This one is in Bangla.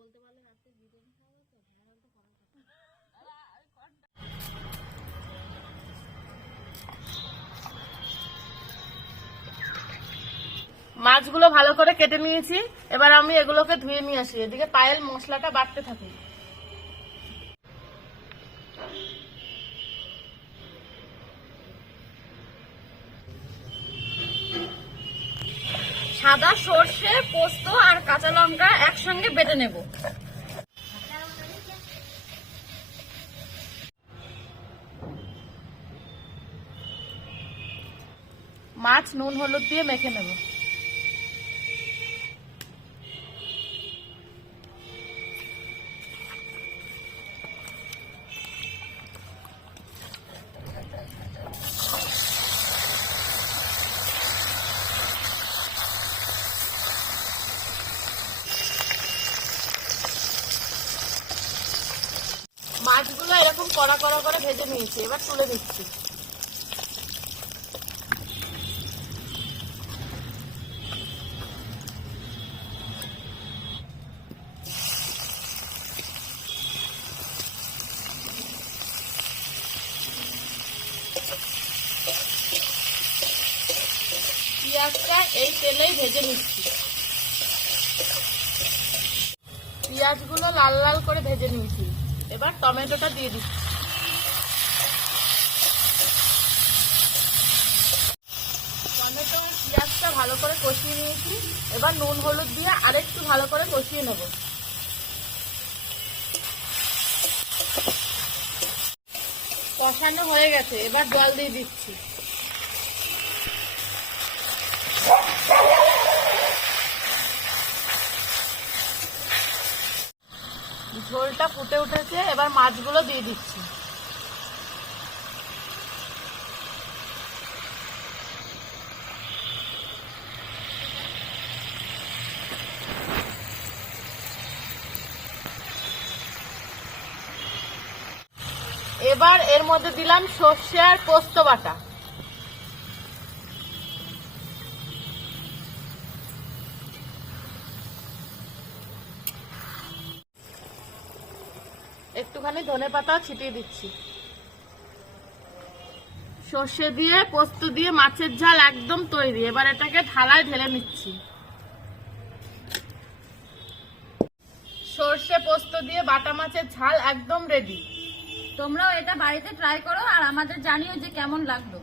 বলতে পারলে রাতে বিরিয়ানি খাওয়াবো তো মাছগুলো ভালো করে কেটে নিয়েছি। এবার আমি এগুলোকে ধুয়ে নিয়ে আসি। এদিকে পায়েল মশলাটা বাটতে থাকি। সাদা সর্ষে, পোস্ত আর কাঁচা লঙ্কা একসঙ্গে বেটে নেব। মাছ নুন হলুদ দিয়ে মেখে নেব। মাছগুলো এরকম কড়া কড়া করে ভেজে নিয়েছি, এবার তুলে দিচ্ছি। পেঁয়াজটা এই তেলেই ভেজে নিচ্ছি। পেঁয়াজগুলো লাল লাল করে ভেজে নিয়েছি, এবার টমেটোটা দিয়ে দিচ্ছি। টমেটো পেঁয়াজটা ভালো করে কষিয়ে নিয়েছি, এবার নুন হলুদ দিয়ে আরেকটু ভালো করে কষিয়ে নেব। কষানো হয়ে গেছে, এবার জল দিয়ে দিচ্ছি। ঝোলটা ফুটে উঠেছে, এবার মাছগুলো দিয়ে দিচ্ছি। এবার এর মধ্যে দিলাম সর্ষে আর পোস্ত বাটা। একটুখানি ধনেপাতা ছিটিয়ে দিচ্ছি। সর্ষে দিয়ে পোস্ত দিয়ে মাছের ঝাল একদম তৈরি। এবার এটাকে থালায় ঢেলে নিচ্ছি। সর্ষে পোস্ত দিয়ে বাটা মাছের ঝাল একদম রেডি। তোমরাও এটা বাড়িতে ট্রাই করো আর আমাদের জানিও যে কেমন লাগলো।